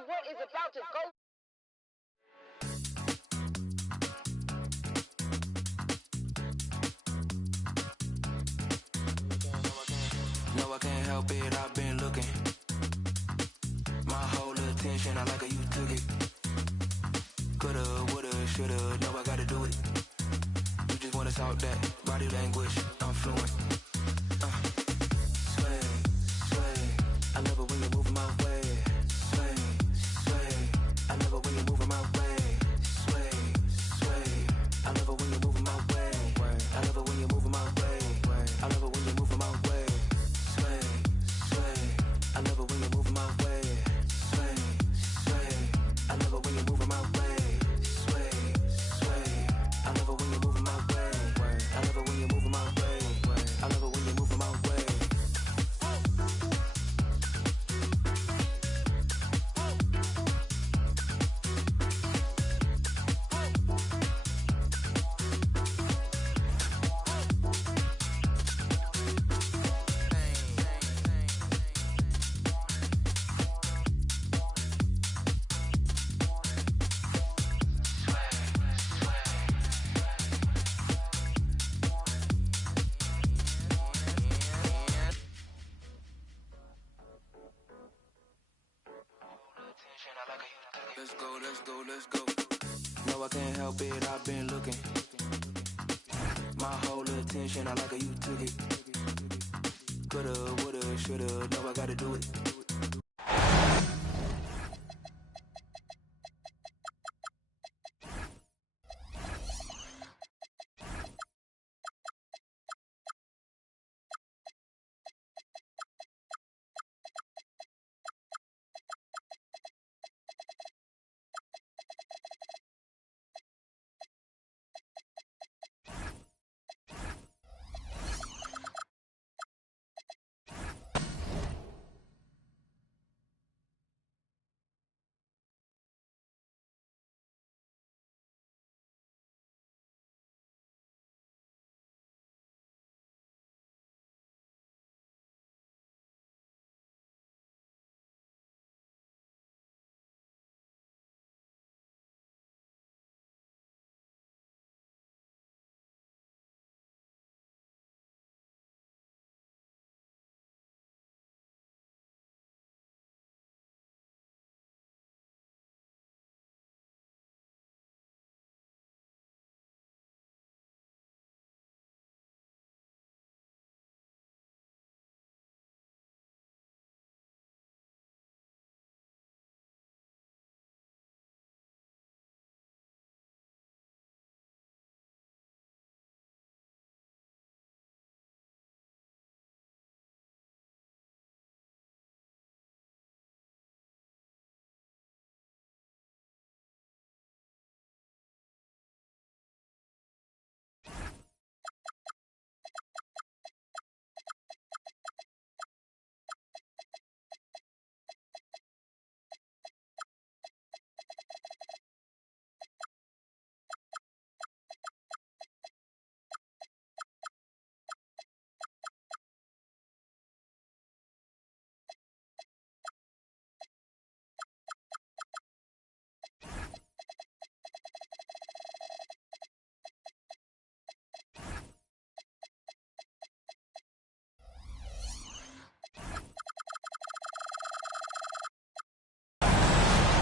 on what is about to go. No, I can't help it, I've been looking. My whole attention, I like how you took it. Coulda, woulda, shoulda, no, I gotta do it. You just wanna talk that body language, I'm fluent. Sway, sway, I love it when you're moving my way. Sway, sway, I love it when you're moving my way. Sway, sway, I love it when you're moving my way. I love it when you're moving my way. I love it when you're moving my way. Sway, sway, I love it when you're moving my way. Sway, sway, I love it when you're moving my way. Sway, sway, I love it when you're moving my way. I love it when you're moving my way. I love it when you're moving my way. Let's go, let's go, let's go. No, I can't help it, I've been looking. My whole attention, I like how you took it. Coulda, woulda, shoulda, no, I gotta do it.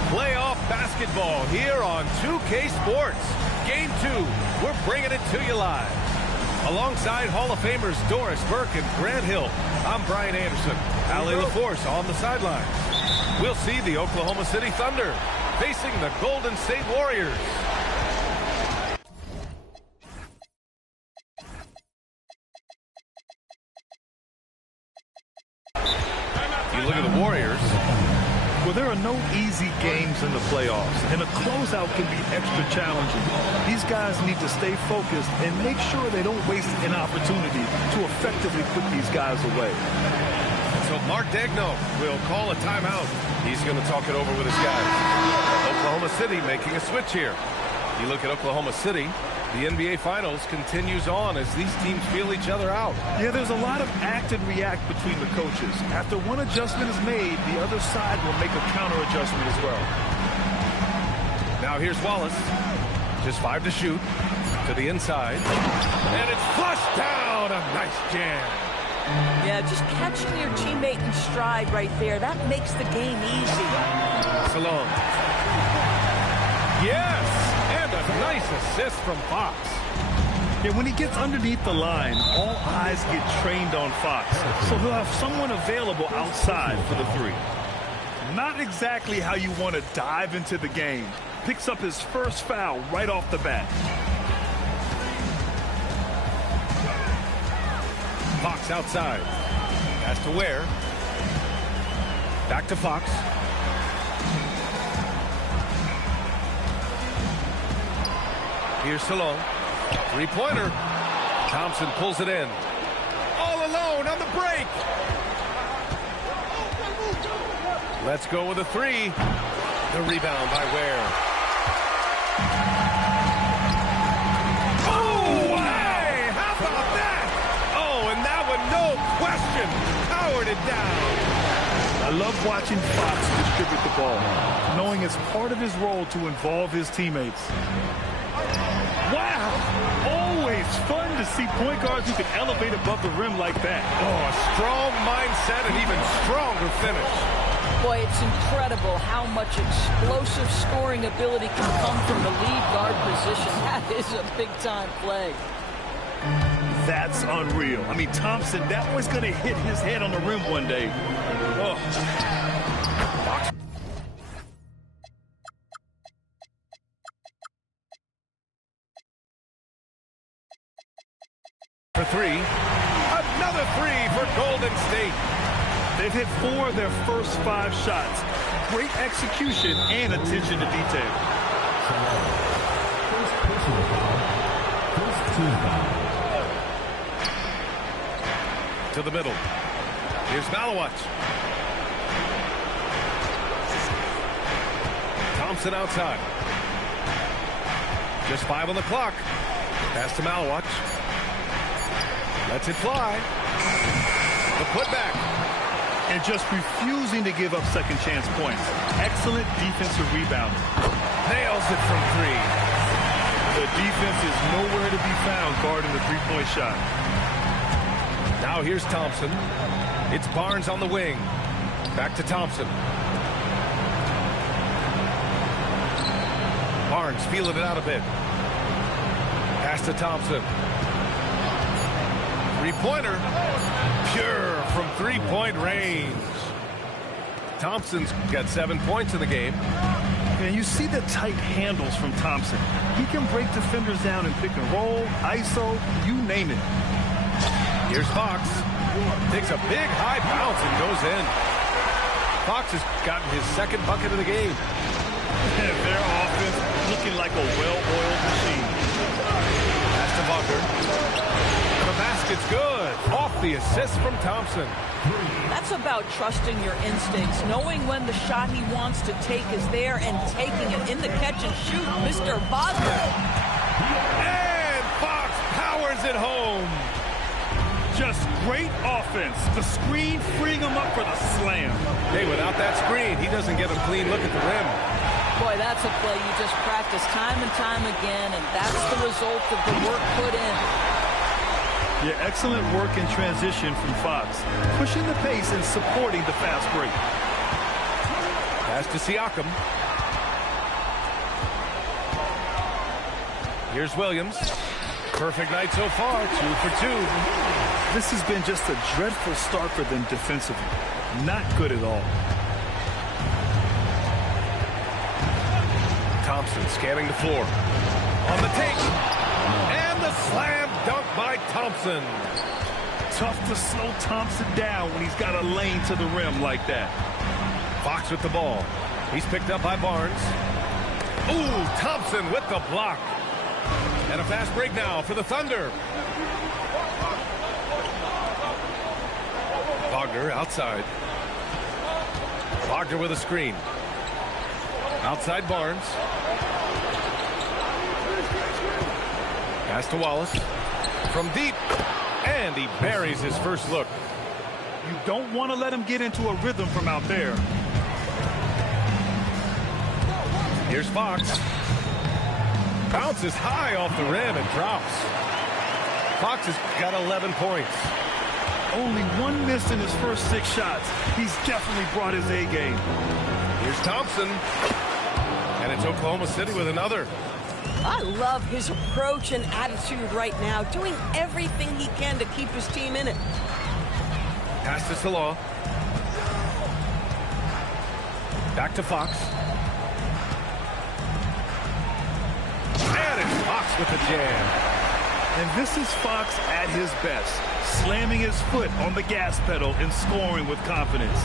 Playoff basketball here on 2K Sports. Game 2, we're bringing it to you live. Alongside Hall of Famers Doris Burke and Grant Hill, I'm Brian Anderson. Allie LaForce on the sidelines. We'll see the Oklahoma City Thunder facing the Golden State Warriors. You look at the Warriors. Well, there are no easy games in the playoffs, and a closeout can be extra challenging. These guys need to stay focused and make sure they don't waste an opportunity to effectively put these guys away. So Mark Daigneault will call a timeout. He's going to talk it over with his guys. Oklahoma City making a switch here. You look at Oklahoma City, The NBA Finals continues on as these teams feel each other out. Yeah, there's a lot of act and react between the coaches. After one adjustment is made, the other side will make a counter adjustment as well. Now here's Wallace. Just 5 to shoot. To the inside. And it's flushed down. A nice jam. Yeah, just catching your teammate in stride right there. That makes the game easy. Salone. Yes! And a nice assist from Fox. Yeah, when he gets underneath the line, all eyes get trained on Fox. So he'll have someone available outside for the three. Not exactly how you want to dive into the game. Picks up his first foul right off the bat. Fox outside. Has to Ware. Back to Fox. Here's Salone. Three-pointer. Thompson pulls it in. All alone on the break. Let's go with a three. The rebound by Ware. Oh, hey! How about that? Oh, and that one, no question, powered it down. I love watching Fox distribute the ball, knowing it's part of his role to involve his teammates. Wow! Always fun to see point guards who can elevate above the rim like that. Oh, a strong mindset and even stronger finish. Boy, it's incredible how much explosive scoring ability can come from the lead guard position. That is a big-time play. That's unreal. I mean, Thompson, that was going to hit his head on the rim one day. Oh. For three. Another three for Golden State. They've hit 4 of their first 5 shots. Great execution and attention to detail. First personal foul. First team foul. To the middle. Here's Malawatch. Thompson outside. Just 5 on the clock. Pass to Malawatch. Lets it fly. The putback. And just refusing to give up second chance points. Excellent defensive rebound. Nails it from 3. The defense is nowhere to be found guarding the three-point shot. Now here's Thompson. It's Barnes on the wing. Back to Thompson. Barnes feeling it out a bit. Pass to Thompson. Three-pointer. Pure from three-point range. Thompson's got 7 points in the game. And you see the tight handles from Thompson. He can break defenders down in pick and roll, ISO, you name it. Here's Fox. Takes a big high bounce and goes in. Fox has gotten his second bucket of the game. And their offense looking like a well-oiled machine. Pass to Butler. The basket's good. Off the assist from Thompson. That's about trusting your instincts, knowing when the shot he wants to take is there and taking it in the catch and shoot, Mr. Butler. And Fox powers it home. Just great offense. The screen freeing him up for the slam. Hey, without that screen, he doesn't get a clean look at the rim. Boy, that's a play you just practice time and time again, and that's the result of the work put in. Yeah, excellent work in transition from Fox. Pushing the pace and supporting the fast break. Pass to Siakam. Here's Williams. Perfect night so far, 2 for 2. This has been just a dreadful start for them defensively. Not good at all. Thompson scanning the floor. On the take. And the slam dunk by Thompson. Tough to slow Thompson down when he's got a lane to the rim like that. Fox with the ball. He's picked up by Barnes. Ooh, Thompson with the block. And a fast break now for the Thunder. Wagner outside. Wagner with a screen. Outside Barnes. Pass to Wallace. From deep. And he buries his first look. You don't want to let him get into a rhythm from out there. Here's Fox. Bounces high off the rim and drops. Fox has got 11 points. Only one miss in his first 6 shots. He's definitely brought his A game. Here's Thompson. And it's Oklahoma City with another. I love his approach and attitude right now, doing everything he can to keep his team in it. Pass to Salah. Back to Fox. And it's Fox with the jam. And this is Fox at his best, slamming his foot on the gas pedal and scoring with confidence.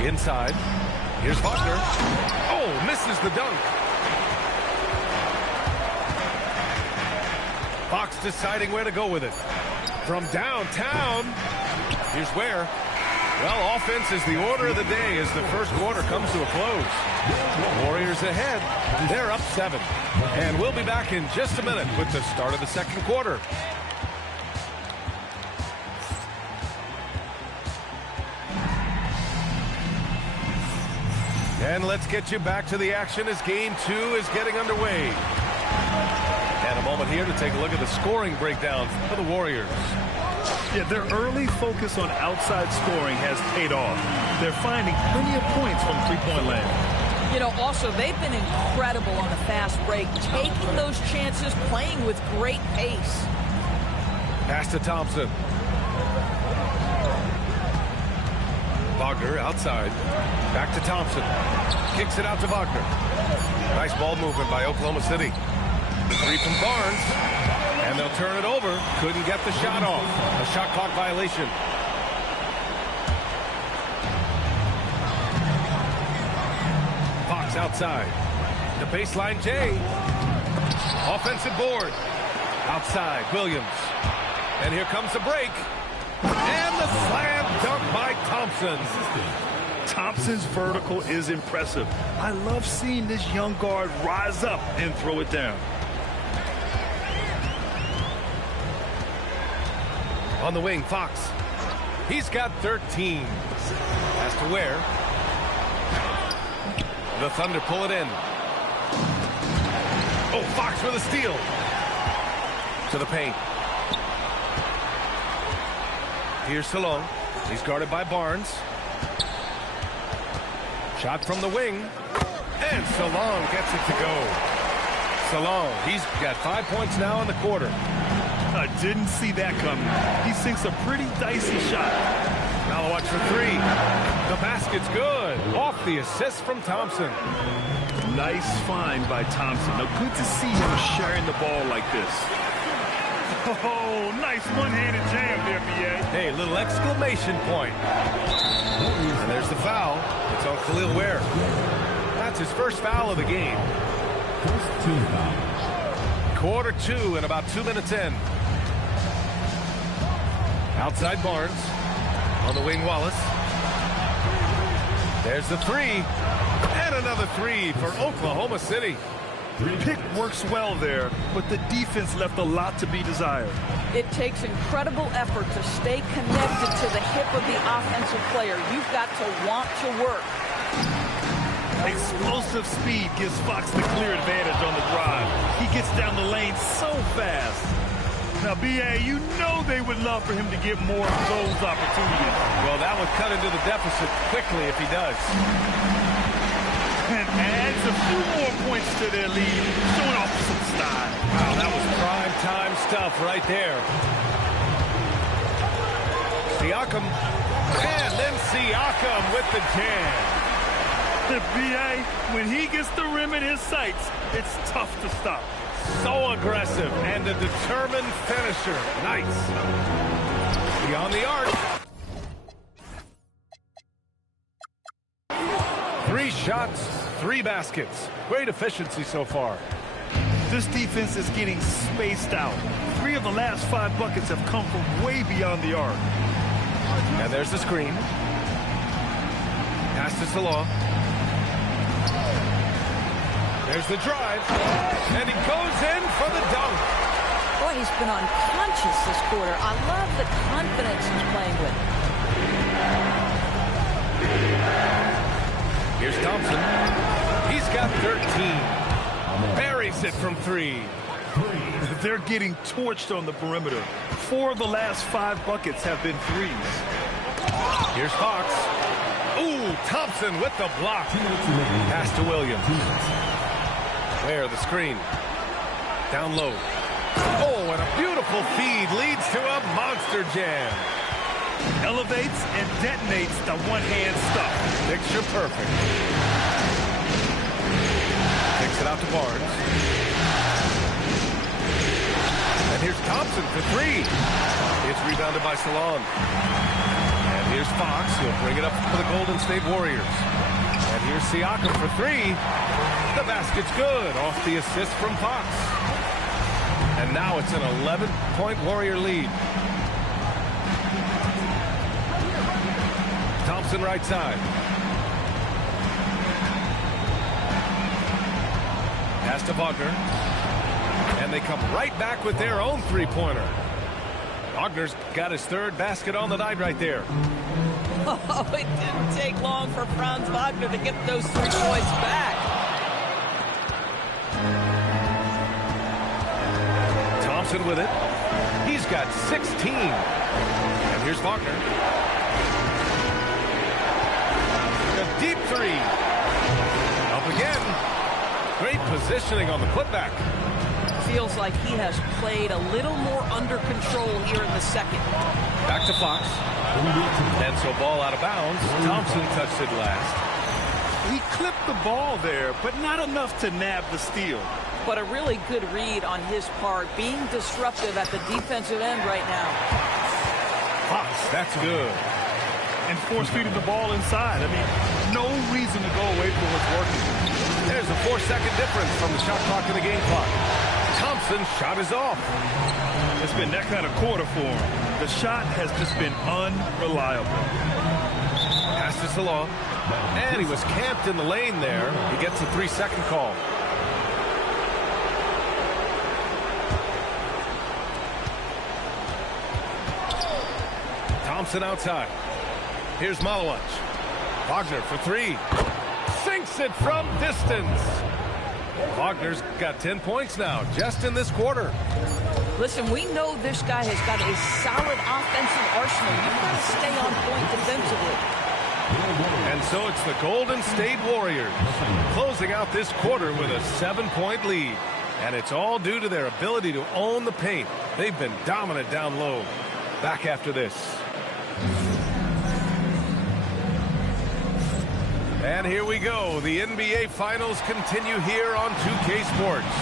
Inside. Here's Wagner. Oh, misses the dunk. Fox deciding where to go with it. From downtown, here's Ware. Well, offense is the order of the day as the first quarter comes to a close. Warriors ahead. They're up 7. And we'll be back in just a minute with the start of the second quarter. And let's get you back to the action as game 2 is getting underway. And a moment here to take a look at the scoring breakdown for the Warriors. Yeah, their early focus on outside scoring has paid off. They're finding plenty of points from three-point land. You know, also, they've been incredible on the fast break, taking those chances, playing with great pace. Pass to Thompson. Wagner outside. Back to Thompson. Kicks it out to Wagner. Nice ball movement by Oklahoma City. The three from Barnes. And they'll turn it over. Couldn't get the shot off. A shot clock violation. Fox outside. The baseline Jay. Offensive board. Outside Williams. And here comes the break. And the slam dunk by Thompson. Thompson's vertical is impressive. I love seeing this young guard rise up and throw it down. On the wing, Fox. He's got 13. Pass to Ware. The Thunder pull it in. Oh, Fox with a steal. To the paint. Here's Salon. He's guarded by Barnes. Shot from the wing. And Salon gets it to go. Salon, he's got 5 points now in the quarter. I didn't see that coming. He sinks a pretty dicey shot. Now watch for three. The basket's good. Off the assist from Thompson. Nice find by Thompson. Now good to see him sharing the ball like this. Oh, nice one-handed jam there, B.A. Hey, little exclamation point. And there's the foul. It's on Khalil Ware. That's his first foul of the game. First team foul. Quarter 2 and about 2 minutes in. Outside Barnes. On the wing, Wallace. There's the three. And another three for Oklahoma City. Pick works well there, but the defense left a lot to be desired. It takes incredible effort to stay connected to the hip of the offensive player. You've got to want to work. Explosive speed gives Fox the clear advantage on the drive. He gets down the lane so fast. Now, B.A., you know they would love for him to get more of those opportunities. Well, that would cut into the deficit quickly if he does. And adds a few more points to their lead, showing off some style. Wow, that was prime time stuff right there. Siakam. And then Siakam with the jam. The B.A., when he gets the rim in his sights, it's tough to stop. So aggressive and a determined finisher. Nice. Beyond the arc. 3 shots, 3 baskets. Great efficiency so far. This defense is getting spaced out. 3 of the last 5 buckets have come from way beyond the arc. And there's the screen. Pass to Salah. There's the drive. And he goes in for the dunk. Boy, he's been unconscious this quarter. I love the confidence he's playing with. Here's Thompson. He's got 13. Buries it from 3. They're getting torched on the perimeter. 4 of the last 5 buckets have been threes. Here's Fox. Ooh, Thompson with the block. Pass to Williams. There, the screen. Down low. Oh, and a beautiful feed leads to a monster jam. Elevates and detonates the one-hand stuff. Picture perfect. Takes it out to Barnes. And here's Thompson for 3. It's rebounded by Salon. And here's Fox. He'll bring it up for the Golden State Warriors. And here's Siakam for 3. The basket's good off the assist from Fox. And now it's an 11-point Warrior lead. Thompson right side. Pass to Wagner. And they come right back with their own three-pointer. Wagner's got his 3rd basket on the night right there. Oh, it didn't take long for Franz Wagner to get those 3 points back. Thompson with it. He's got 16. And here's Wagner. A deep 3. Up again. Great positioning on the putback. Feels like he has played a little more under control here in the second. Back to Fox. And so ball out of bounds. Thompson touched it last. He clipped the ball there, but not enough to nab the steal. But a really good read on his part, being disruptive at the defensive end right now. Fox, that's good. And force-feeding the ball inside. I mean, no reason to go away from what's working. There's a 4-second difference from the shot clock to the game clock. Thompson's shot is off. It's been that kind of quarter for him. The shot has just been unreliable. Pass to Salon. And he was camped in the lane there. He gets a 3-second call. Thompson outside. Here's Malowicz. Wagner for 3. Sinks it from distance. Wagner's got 10 points now, just in this quarter. Listen, we know this guy has got a solid offensive arsenal. You've got to stay on point defensively. And so it's the Golden State Warriors closing out this quarter with a 7-point lead. And it's all due to their ability to own the paint. They've been dominant down low. Back after this. And here we go. The NBA Finals continue here on 2K Sports.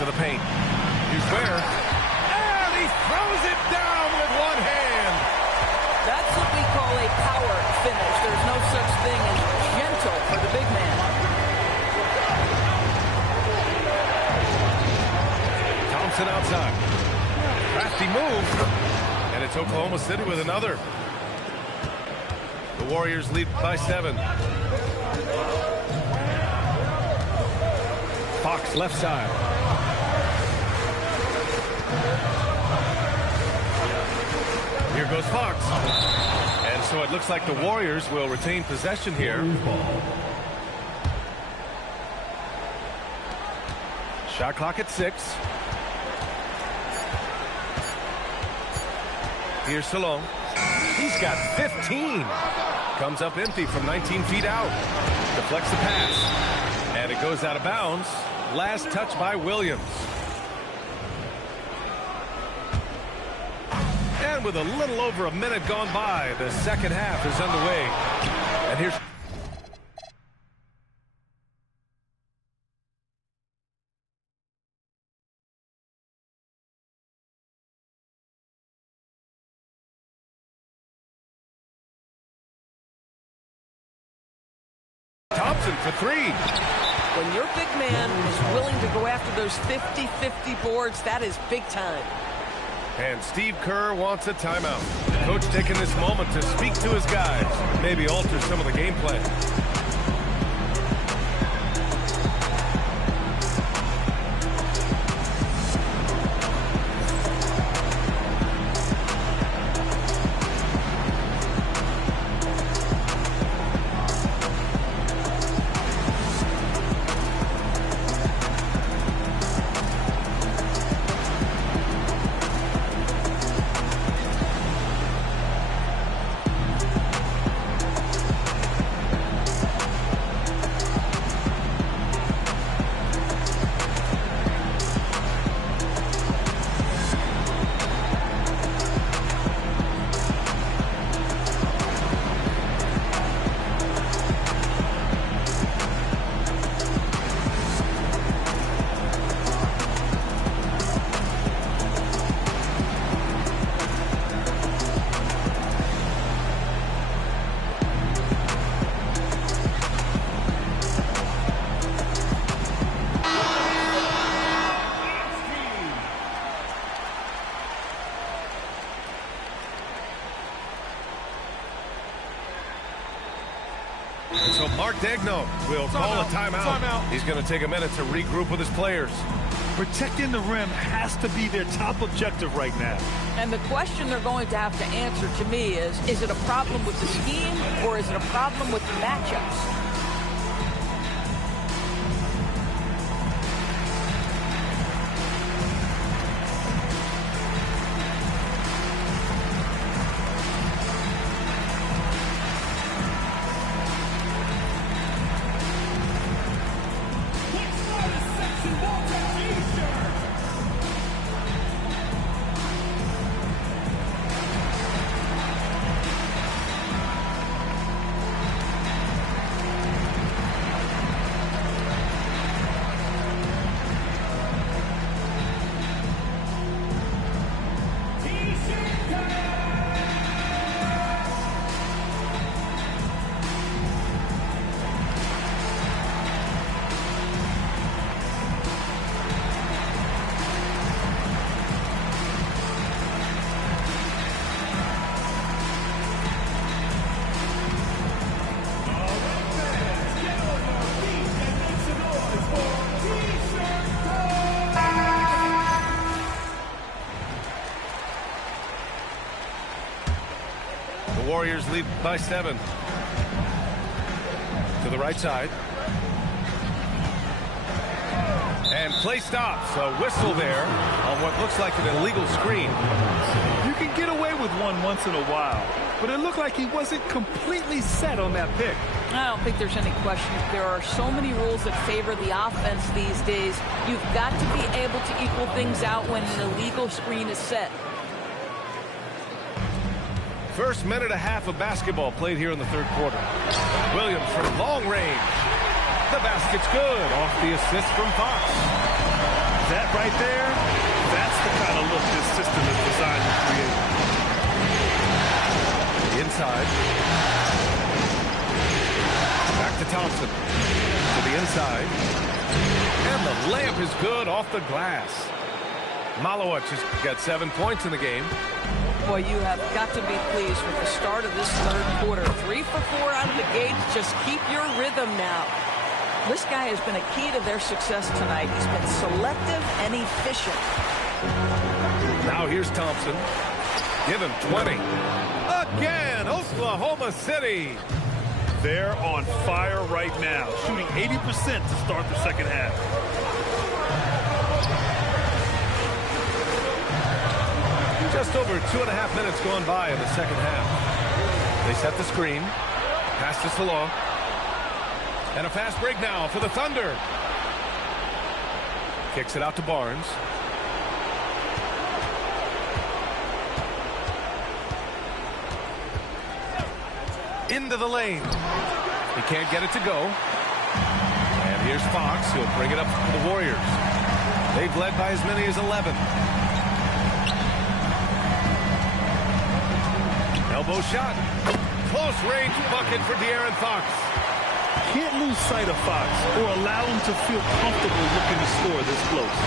To the paint. Here's Ware. And he throws it down with one hand. That's what we call a power finish. There's no such thing as gentle for the big man. Thompson outside. Crafty move. And it's Oklahoma City with another. The Warriors lead by 7. Fox left side. Here goes Fox. And so it looks like the Warriors will retain possession here. Shot clock at 6. Here's Salon. He's got 15. Comes up empty from 19 feet out. Deflects the pass. And it goes out of bounds. Last touch by Williams. And with a little over a minute gone by, the second half is underway. And here's Thompson for 3. When your big man is willing to go after those 50-50 boards, that is big time. And Steve Kerr wants a timeout. Coach taking this moment to speak to his guys, maybe alter some of the game plan. So Mark Daigneault will call a timeout. He's going to take a minute to regroup with his players. Protecting the rim has to be their top objective right now. And the question they're going to have to answer to me is it a problem with the scheme or is it a problem with the matchups? Warriors lead by 7. To the right side. And play stops. A whistle there on what looks like an illegal screen. You can get away with one once in a while, but it looked like he wasn't completely set on that pick. I don't think there's any question. There are so many rules that favor the offense these days. You've got to be able to equal things out when an illegal screen is set. First minute and a half of basketball played here in the third quarter. Williams from long range. The basket's good off the assist from Fox. That right there, that's the kind of look this system is designed to create. Inside. Back to Thompson. To the inside. And the layup is good off the glass. Malowicz has got 7 points in the game. Boy, you have got to be pleased with the start of this third quarter. 3 for 4 out of the gate. Just keep your rhythm now. This guy has been a key to their success tonight. He's been selective and efficient. Now here's Thompson. Give him 20. Again, Oklahoma City. They're on fire right now, shooting 80% to start the second half. Just over 2.5 minutes gone by in the second half. They set the screen. Pass to Salon. And a fast break now for the Thunder. Kicks it out to Barnes. Into the lane. He can't get it to go. And here's Fox. He'll bring it up for the Warriors. They've led by as many as 11. Elbow shot. Close range bucket for De'Aaron Fox. Can't lose sight of Fox or allow him to feel comfortable looking to score this close.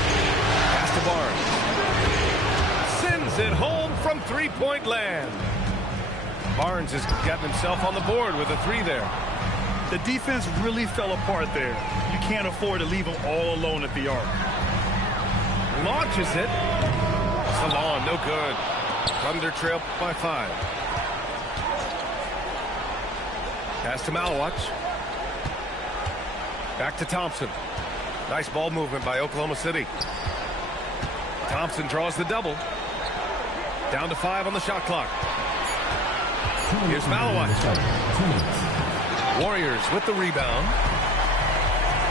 Pass to Barnes. Sends Lays it home from three-point land. Barnes has gotten himself on the board with a three there. The defense really fell apart there. You can't afford to leave them all alone at the arc. Launches it. Salon, no good. Thunder trail by 5. Pass to Malawach. Back to Thompson. Nice ball movement by Oklahoma City. Thompson draws the double. Down to 5 on the shot clock. Here's Malawach. Warriors with the rebound.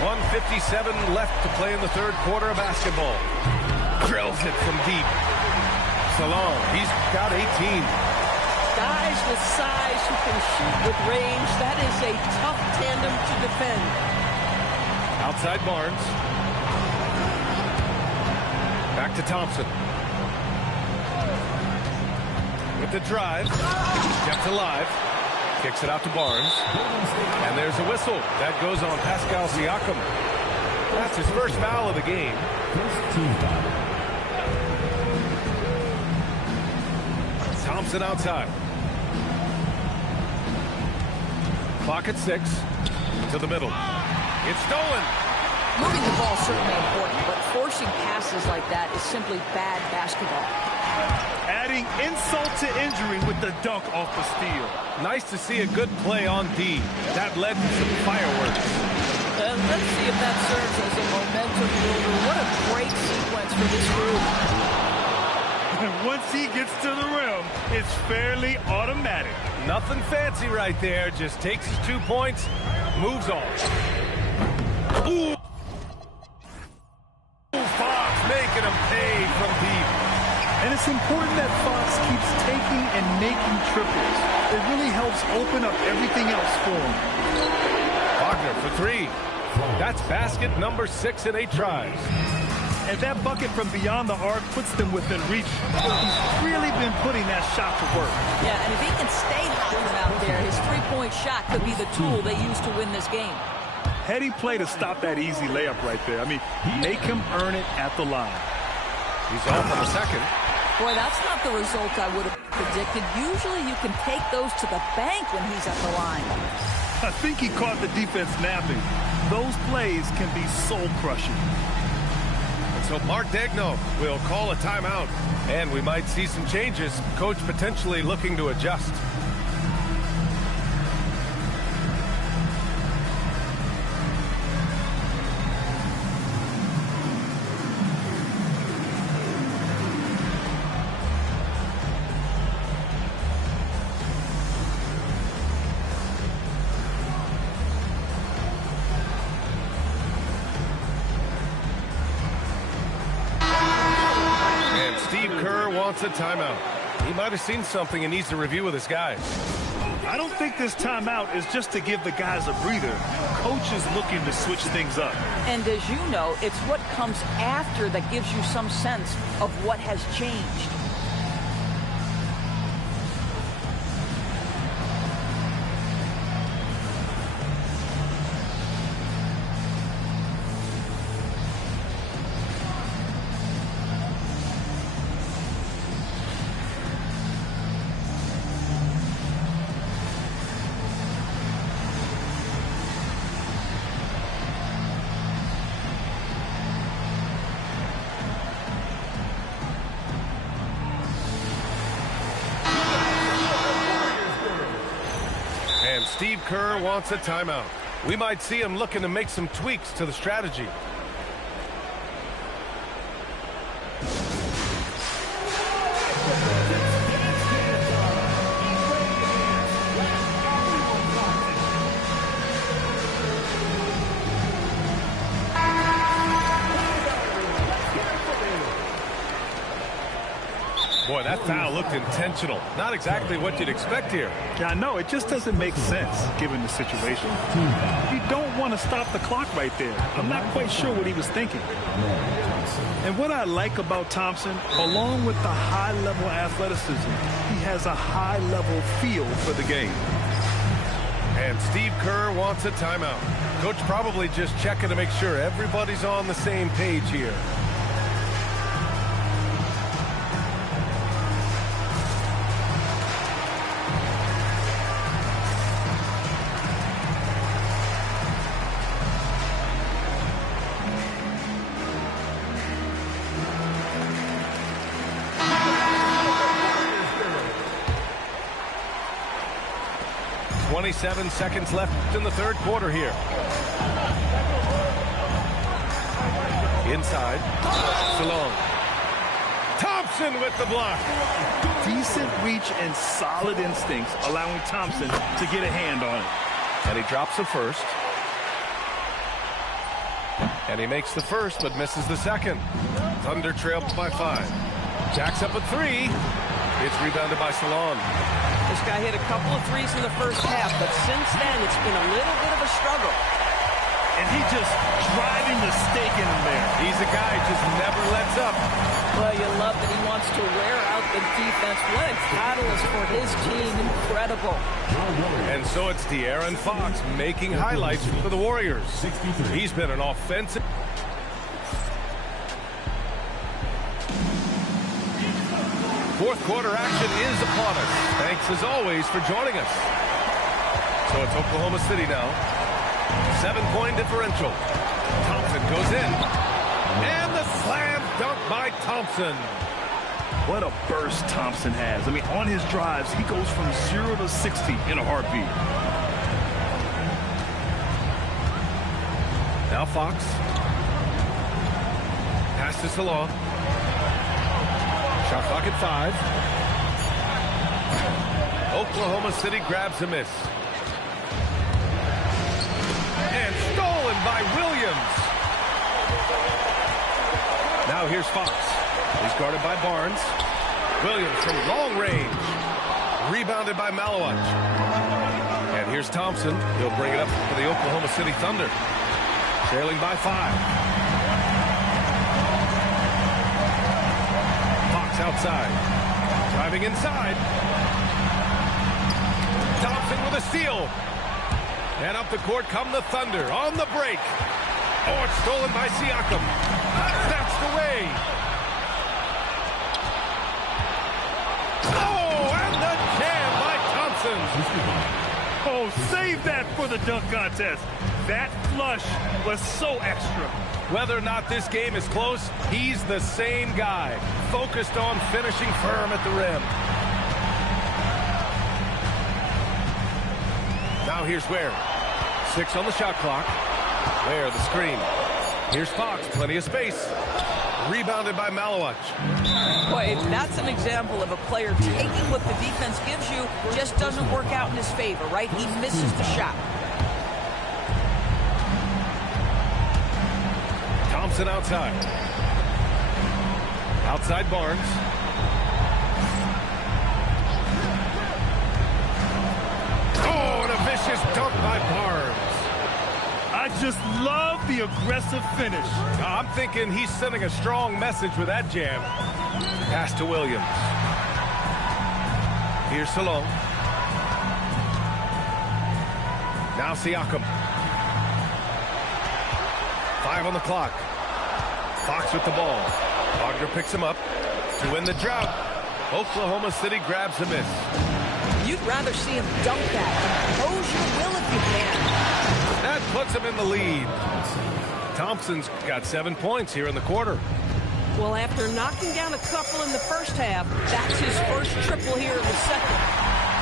1:57 left to play in the third quarter of basketball. Drills it from deep. Salon, he's got 18. Guys with size who can shoot with range, that is a tough tandem to defend. Outside Barnes. Back to Thompson. With the drive. Kept alive. Kicks it out to Barnes. And there's a whistle. That goes on Pascal Siakam. That's his first foul of the game. First team foul. Thompson outside. Clock at 6. To the middle. It's stolen. Moving the ball is certainly important, but forcing passes like that is simply bad basketball. Adding insult to injury with the dunk off the steal. Nice to see a good play on D. That led to some fireworks. Let's see if that serves as a momentum builder. What a great sequence for this group. And once he gets to the rim, it's fairly automatic. Nothing fancy right there. Just takes his 2 points, moves on. Ooh! Fox making him pay from deep. And it's important that Fox keeps taking and making triples. It really helps open up everything else for him. Wagner for 3. That's basket number 6 in 8 tries. And that bucket from beyond the arc puts them within reach. He's really been putting that shot to work. Yeah, and if he can stay hot from out there, his three-point shot could be the tool they use to win this game. Heady play to stop that easy layup right there. I mean, make him earn it at the line. He's off on the second. Boy, that's not the result I would have predicted. Usually you can take those to the bank when he's at the line. I think he caught the defense napping. Those plays can be soul-crushing. And so Mark Daigneault will call a timeout, and we might see some changes. Coach potentially looking to adjust. A timeout. He might have seen something and needs to review with his guys. I don't think this timeout is just to give the guys a breather. Coach is looking to switch things up. And as you know, it's what comes after that gives you some sense of what has changed. Steve Kerr wants a timeout. We might see him looking to make some tweaks to the strategy. Boy, that foul looked intentional. Not exactly what you'd expect here. Yeah, I know. It just doesn't make sense, given the situation. You don't want to stop the clock right there. I'm not quite sure what he was thinking. And what I like about Thompson, along with the high-level athleticism, he has a high-level feel for the game. And Steve Kerr wants a timeout. Coach probably just checking to make sure everybody's on the same page here. 27 seconds left in the third quarter here. Inside. Salong. Thompson with the block. Decent reach and solid instincts, allowing Thompson to get a hand on it. And he drops the first. And he makes the first, but misses the second. Thunder trailed by 5. Jacks up a 3. It's rebounded by Salon. This guy hit a couple of threes in the first half, but since then it's been a little bit of a struggle. And he just driving the stake in him there. He's a guy who just never lets up. Well, you love that he wants to wear out the defense. What a catalyst for his team. Incredible. And so it's De'Aaron Fox making highlights for the Warriors. He's been an offensive. Fourth quarter action is upon us. Thanks as always for joining us. So it's Oklahoma City now. 7-point differential. Thompson goes in. And the slam dunk by Thompson. What a burst Thompson has. I mean, on his drives, he goes from 0 to 60 in a heartbeat. Now Fox. Pass to Salon. Shot clock at 5. Oklahoma City grabs a miss. And stolen by Williams. Now here's Fox. He's guarded by Barnes. Williams from long range. Rebounded by Malawach. And here's Thompson. He'll bring it up for the Oklahoma City Thunder. Trailing by 5. Outside. Driving inside. Thompson with a steal. And up the court come the Thunder on the break. Oh, it's stolen by Siakam. That's the way. Oh, and the jam by Thompson. Oh, save that for the dunk contest. That flush was so extra. Whether or not this game is close, he's the same guy, focused on finishing firm at the rim. Now here's Ware. 6 on the shot clock. Ware, the screen. Here's Fox, plenty of space. Rebounded by Malawach. Boy, that's an example of a player taking what the defense gives you, just doesn't work out in his favor, right? He misses the shot. Thompson outside. Outside Barnes. Oh, and a vicious dunk by Barnes. I just love the aggressive finish. I'm thinking he's sending a strong message with that jam. Pass to Williams. Here's Salon. Now Siakam. 5 on the clock. Fox with the ball. Wagner picks him up to win the drought. Oklahoma City grabs a miss. You'd rather see him dunk that. Impose your will if you can. That puts him in the lead. Thompson's got 7 points here in the quarter. Well, after knocking down a couple in the first half, that's his first triple here in the second.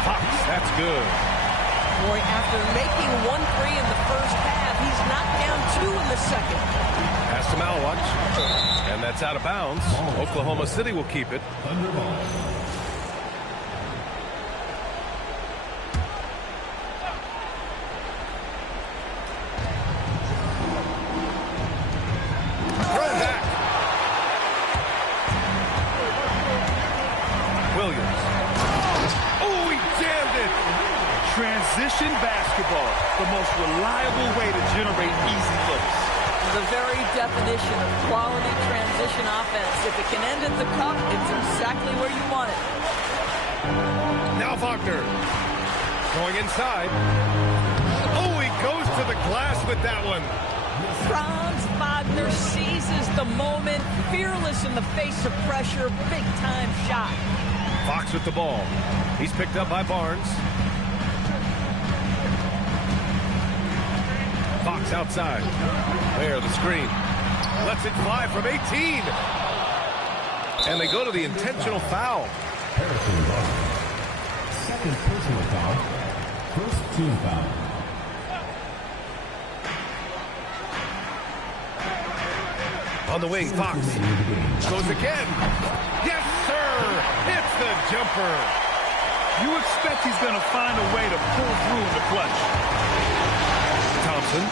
Fox, that's good. Boy, after making 1 3 in the first half, he's knocked down 2 in the second. Pass to Malawach. And that's out of bounds. Oklahoma City will keep it. Thunder ball. Run back. Williams. Oh, he jammed it. Transition basketball, the most reliable way to generate easy looks. The very definition of quality transition offense. If it can end at the cup, it's exactly where you want it. Now Wagner. Going inside. Oh, he goes to the glass with that one. Franz Wagner seizes the moment, fearless in the face of pressure, big-time shot. Fox with the ball. He's picked up by Barnes. Fox outside. There, the screen. Lets it fly from 18. And they go to the intentional foul. Harrison Barnes. Second personal foul. First team foul. On the wing, Fox goes again. Yes, sir! Hits the jumper. You expect he's going to find a way to pull through in the clutch. Thompson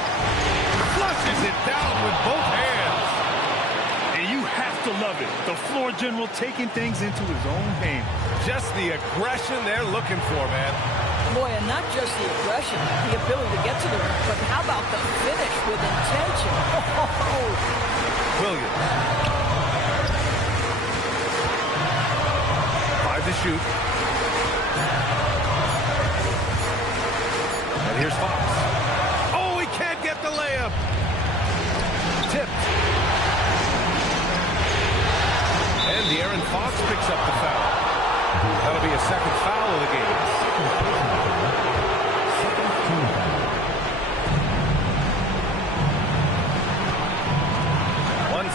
flushes it down with both hands. And you have to love it. The floor general taking things into his own hands. Just the aggression they're looking for, man. Boy, and not just the aggression, the ability to get to the rim, but how about the finish with intention? Williams. 5 to shoot. And here's Fox. Oh, he can't get the layup. Tipped. And De'Aaron Fox picks up the foul. That'll be a second foul of the game.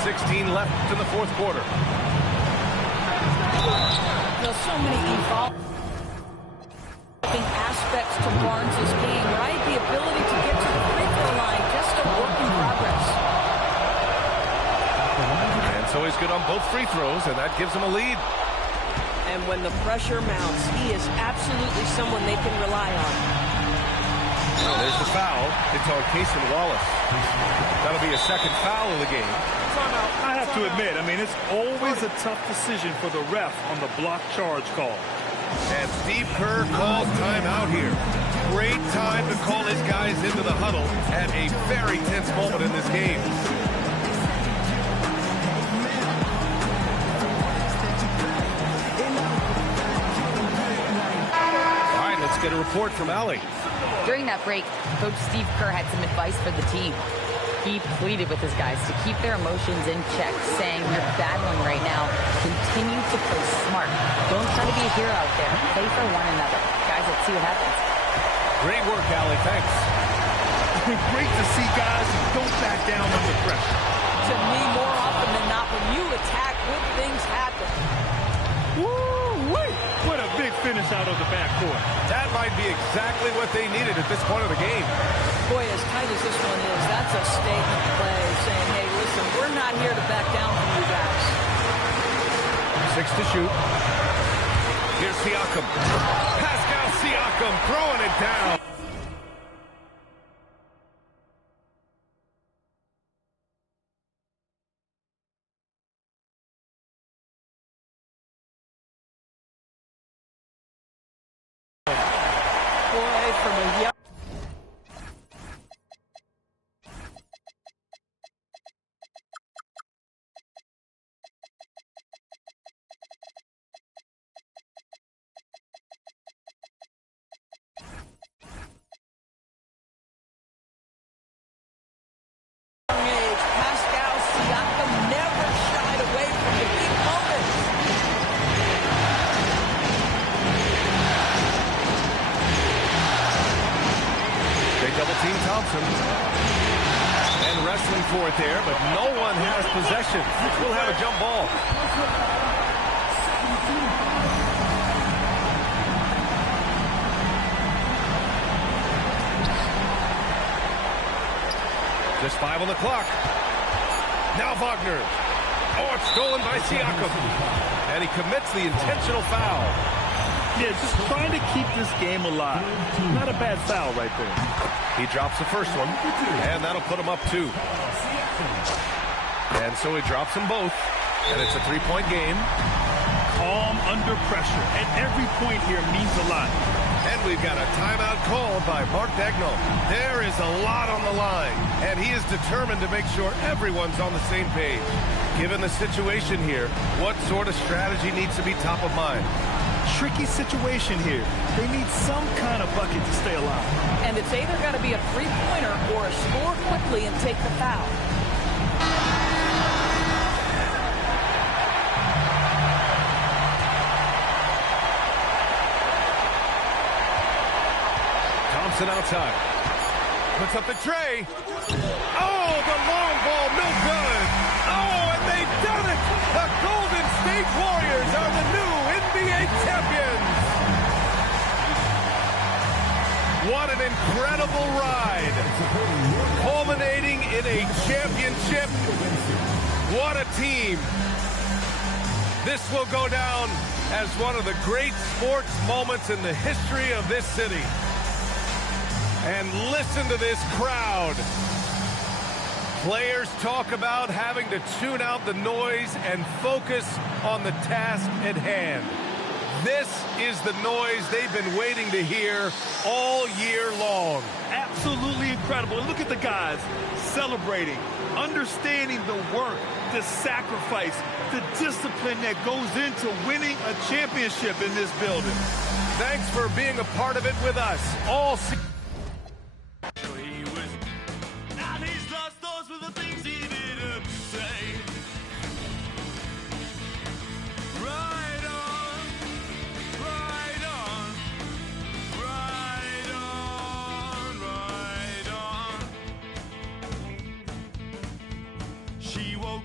1:16 left in the fourth quarter. There's so many evolving aspects to Barnes' game, right? The ability to get to the free throw line, just a work in progress. And so he's good on both free throws, and that gives him a lead. And when the pressure mounts, he is absolutely someone they can rely on. Oh, there's the foul. It's on Cason Wallace. That'll be a second foul of the game. I have to admit, it's always a tough decision for the ref on the block charge call. And Steve Kerr calls timeout here. Great time to call his guys into the huddle at a very tense moment in this game. All right, let's get a report from Allie. During that break, Coach Steve Kerr had some advice for the team. He pleaded with his guys to keep their emotions in check, saying, "You're battling right now. Continue to play smart. Don't try to be a hero out there. Play for one another." Guys, let's see what happens. Great work, Allie. Thanks. Great to see guys who don't back down under pressure. To me, more often than not, when you attack, good things happen. Woo-wee! What a big finish out of the backcourt. That might be exactly what they needed at this point of the game. Boy, as tight as this one is, that's a statement play saying, hey, listen, we're not here to back down from you guys. 6 to shoot. Here's Siakam. Pascal Siakam throwing it down. Boy, from a young... Pascal Siakam never shied away from the big moments. They double team Thompson. And wrestling for it there, but no one has possession. We'll have a jump ball. Just 5 on the clock. Now Wagner. Oh, it's stolen by Siakam. And he commits the intentional foul. Yeah, just trying to keep this game alive. Not a bad foul right there. He drops the first one, and that'll put him up 2. And so he drops them both, and it's a 3-point game. Calm under pressure, and every point here means a lot. And we've got a timeout called by Mark Daigneault. There is a lot on the line, and he is determined to make sure everyone's on the same page. Given the situation here, what sort of strategy needs to be top of mind? Tricky situation here. They need some kind of bucket to stay alive. And it's either got to be a three-pointer or a score quickly and take the foul. Thompson outside. Puts up the tray. Oh, the long ball, no good. Oh, and they've done it. The Golden State Warriors are the new NBA champions. What an incredible ride, culminating in a championship. What a team. This will go down as one of the great sports moments in the history of this city. And listen to this crowd. Players talk about having to tune out the noise and focus on the task at hand. This is the noise they've been waiting to hear all year long. Absolutely incredible. And look at the guys celebrating, understanding the work, the sacrifice, the discipline that goes into winning a championship in this building. Thanks for being a part of it with us all season.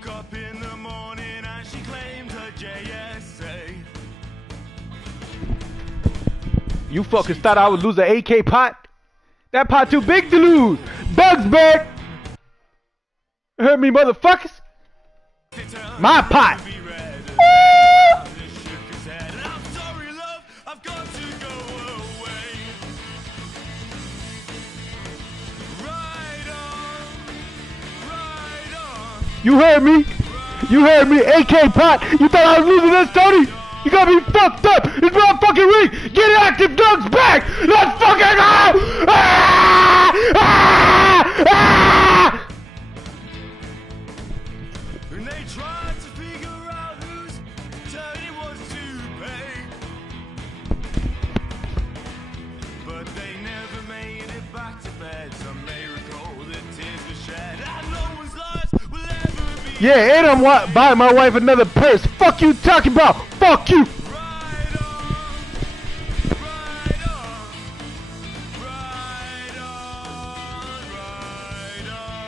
Up in the morning and she claimed her JSA. You fuckers thought I would lose an AK pot? That pot too big to lose. Doug's back. Heard me, motherfuckers? My pot. You heard me. You heard me. AK pot. You thought I was losing this, Tony? You got me fucked up. It's motherfucking week. Get active. Doug's back. Let's fucking go. Ah! Ah! Ah! And they tried to figure out whose turn it was to pay, but they never made it back to bed. Some may recall that tears were shed and no one's lives will ever be. Yeah, and I'm buying my wife another purse. Fuck you talking about. Fuck you. Ride on, ride on, ride on, ride on.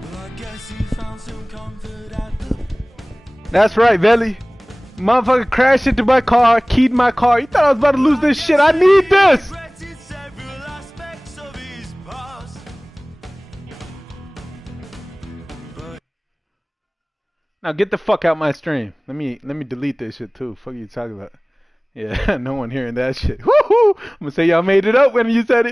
Well, I guess he found some comfort at the. That's right, Velly. Motherfucker crashed into my car, keyed my car. You thought I was about to lose this shit. I need this. Regretted several aspects of his past. Now get the fuck out my stream. Let me delete this shit too. Fuck you talking about? Yeah, no one hearing that shit. Woohoo! I'm gonna say y'all made it up when you said it.